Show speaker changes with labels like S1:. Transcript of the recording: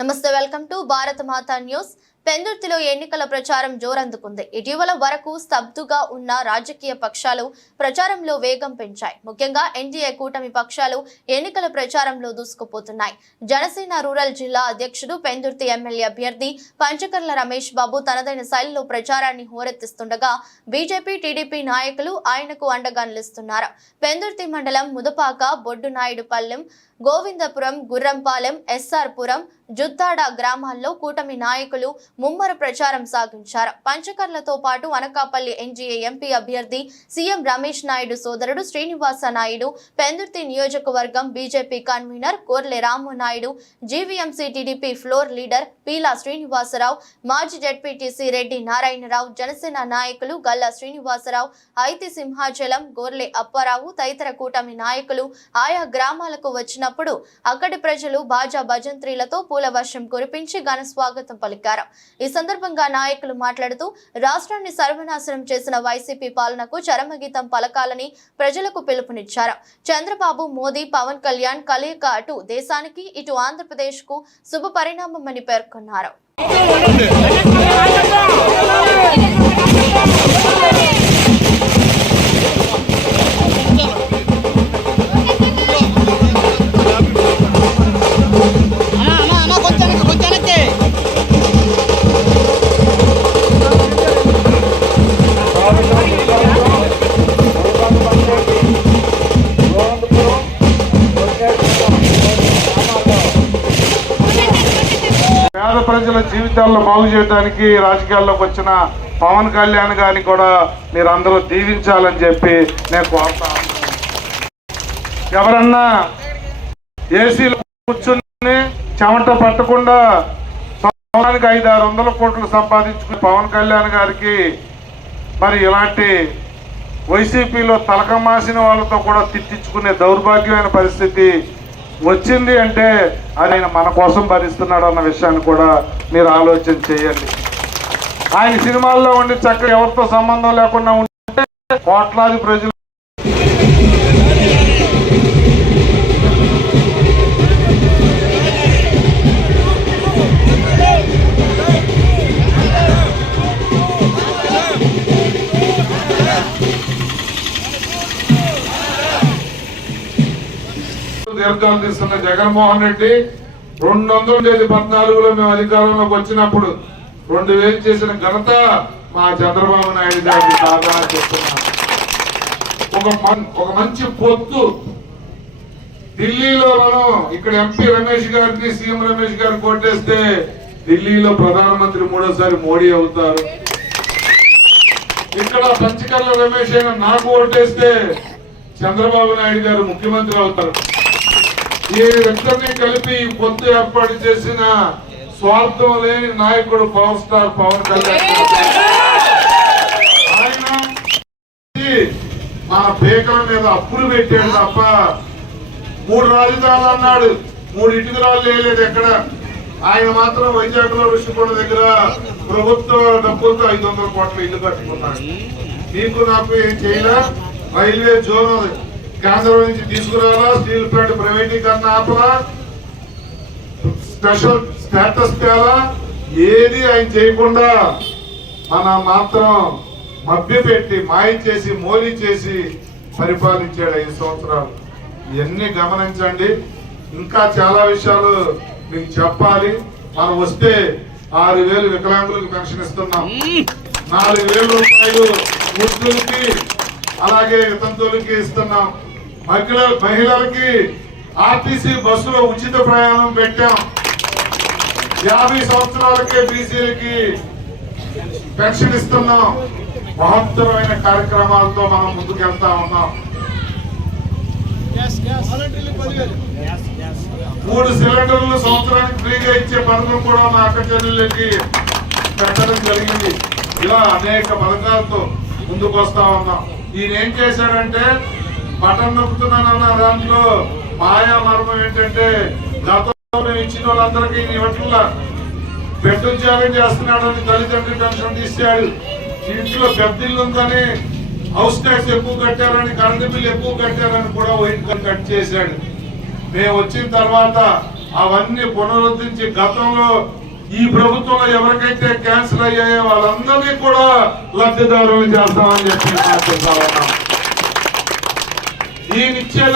S1: నమస్తే welcome to భారత మాతా news. పెందుర్తిలో ఎన్నికల ప్రచారం జోరందుకుంది. ఇటీవల వరకు స్తబ్దుగా ఉన్న రాజకీయ పక్షాలు ప్రచారంలో వేగం పెంచాయి. ముఖ్యంగా ఎన్డీఏ కూటమి పక్షాలు ఎన్నికల ప్రచారంలో దూసుకుపోతున్నాయి. జనసేన రూరల్ జిల్లా అధ్యక్షుడు పెందుర్తి ఎమ్మెల్యే అభ్యర్థి పంచకర్ల రమేష్ బాబు తనదైన శైలిలో ప్రచారాన్ని హోరెత్తిస్తుండగా బీజేపీ టీడీపీ నాయకులు ఆయనకు అండగా నిలుస్తున్నారు పెందుర్తి మండలం ముదపాక బొడ్డునాయుడుపల్లెం గోవిందపురం గుర్రంపాలెం ఎస్ఆర్ పురం గ్రామాల్లో కూటమి నాయకులు ముమ్మర ప్రచారం సాగించారు. పంచకర్లతో పాటు అనకాపల్లి ఎన్జీఏ ఎంపీ అభ్యర్థి సీఎం రమేష్ నాయుడు సోదరుడు శ్రీనివాస నాయుడు పెందుర్తి నియోజకవర్గం BJP convener Korle Ramu Naidu GVMC TDP floor leader Peela Srinivasarao మాజీ జడ్పీటీసీ రెడ్డి నారాయణరావు జనసేన నాయకులు గల్లా శ్రీనివాసరావు ఐతి సింహాచలం గోర్లె అప్పారావు తదితర కూటమి నాయకులు ఆయా గ్రామాలకు వచ్చినప్పుడు అక్కడి ప్రజలు బాజా భజంత్రీలతో పూల వర్షం కురిపించి ఘన స్వాగతం పలికారు. ఈ సందర్భంగా నాయకులు మాట్లాడుతూ రాష్ట్రాన్ని సర్వనాశనం చేసిన వైసీపీ పాలనకు చరమగీతం పలకాలని ప్రజలకు పిలుపునిచ్చారు. చంద్రబాబు మోదీ పవన్ కళ్యాణ్ కలయిక అటు దేశానికి ఇటు ఆంధ్రప్రదేశ్కు శుభ పరిణామమని పేర్కొన్నారు.
S2: ప్రజల జీవితాల్లో బాగు చేయడానికి రాజకీయాల్లోకి వచ్చిన పవన్ కళ్యాణ్ గారిని కూడా మీరు అందరూ దీవించాలని చెప్పి నేను కోరుతా ఎవరన్నా ఏసీలో కూర్చుని చెమట పట్టకుండా సంవత్సరానికి ఐదు ఆరు వందల కోట్లు సంపాదించుకుని పవన్ కళ్యాణ్ గారికి మరి ఇలాంటి వైసీపీలో తలకమాసిన వాళ్ళతో కూడా తిట్టించుకునే దౌర్భాగ్యమైన పరిస్థితి వచ్చింది అంటే ఆయన మన కోసం భరిస్తున్నాడు అన్న విషయాన్ని కూడా మీరు ఆలోచన చేయండి. ఆయన సినిమాల్లో ఉండి చక్కగా ఎవరితో సంబంధం లేకుండా ఉంటే కోట్లాది ప్రజలు దీర్ఘాలు తీస్తున్న జగన్మోహన్ రెడ్డి రెండు వందల ఉండేది పద్నాలుగులో మేము అధికారంలోకి వచ్చినప్పుడు రెండు వేలు చేసిన ఘనత మా చంద్రబాబు నాయుడు గారికి బాగా అని చెప్తున్నాను ఒక మన్- ఒక మంచి పొత్తు. ఢిల్లీలో మనం ఇక్కడ ఎంపీ రమేష్ గారికి సీఎం రమేష్ గారికి కొట్టేస్తే ఢిల్లీలో ప్రధానమంత్రి మూడోసారి మోడీ అవుతారు. ఇక్కడ పంచకర్ల రమేష్ అయినా నాకు ఓటేస్తే చంద్రబాబు నాయుడు గారు ముఖ్యమంత్రి అవుతారు. ఈ ఇద్దరిని కలిపి పొత్తు ఏర్పాటు చేసిన స్వార్థం లేని నాయకుడు పవర్ స్టార్ పవన్ కళ్యాణ్ ఆయన మన పేకల మీద అప్పులు పెట్టాడు తప్ప మూడు రాజధానులు అన్నాడు. మూడు ఇటుక రాళ్ళు వేయలేదు ఎక్కడ? ఆయన మాత్రం వైజాగ్లో ఋషికొండ దగ్గర ప్రభుత్వ డబ్బులతో ఐదు వందల కోట్ల ఇల్లు కట్టుకున్నాడు. నీకు నాకు ఏం చేయలే? రైల్వే జోన్ అది. కేంద్రం నుంచి తీసుకురావాలా? స్టీల్ ప్లాంట్ ప్రైవేటీకరణ ఆపలా? స్పెషల్ స్టేటస్ తేలా ఏది ఆయన చేయకుండా మన మాత్రం మభ్య పెట్టి మాయ చేసి మోలీ చేసి పరిపాలించాడు ఐదు సంవత్సరాలు. ఇవన్నీ గమనించండి. ఇంకా చాలా విషయాలు మీకు చెప్పాలి. మనం వస్తే ఆరు వేలు వికలాంగులకు పెన్షన్ ఇస్తున్నాం. నాలుగు వేల రూపాయలు వృద్ధులకి అలాగే వితంతువులకి ఇస్తున్నాం. మహిళ మహిళలకి ఆర్టీసీ బస్సులో ఉచిత ప్రయాణం పెట్టాం. యాభై సంవత్సరాలకే బీసీలకి పెన్షన్ ఇస్తున్నాం. మహత్తరమైన కార్యక్రమాలతో మనం ముందుకెళ్తా ఉన్నాం. మూడు సిలిండర్లు సంవత్సరానికి ఫ్రీగా ఇచ్చే పథకం కూడా మా అక్క చెల్లెళ్ళకి పెట్టడం జరిగింది. ఇలా అనేక పథకాలతో ముందుకు వస్తా ఉన్నాం. ఈయన ఏం చేశాడంటే బటన్ నొక్కుతున్నానన్న దాంట్లో మాయా మర్మం ఏంటంటే గతంలో ఇచ్చిన వాళ్ళందరికీ ఈయన ఇవ్వట్లా పెట్టుద్యోగం చేస్తున్నాడని తల్లిదండ్రులు పెన్షన్ తీసాడు ఇంట్లో పెద్ద ఇల్లు ఉందని హౌస్ ట్యాక్స్ ఎక్కువ కట్టారని కరెంటు బిల్లు ఎక్కువ కట్టారని కూడా వైట్ కట్ చేశాడు. మేము వచ్చిన తర్వాత అవన్నీ పునరుద్ధరించి గతంలో ఈ ప్రభుత్వంలో ఎవరికైతే క్యాన్సిల్ అయ్యాయో వాళ్ళందరినీ కూడా లబ్ధిదారులు చేస్తామని చెప్పి మాట్లాడుతా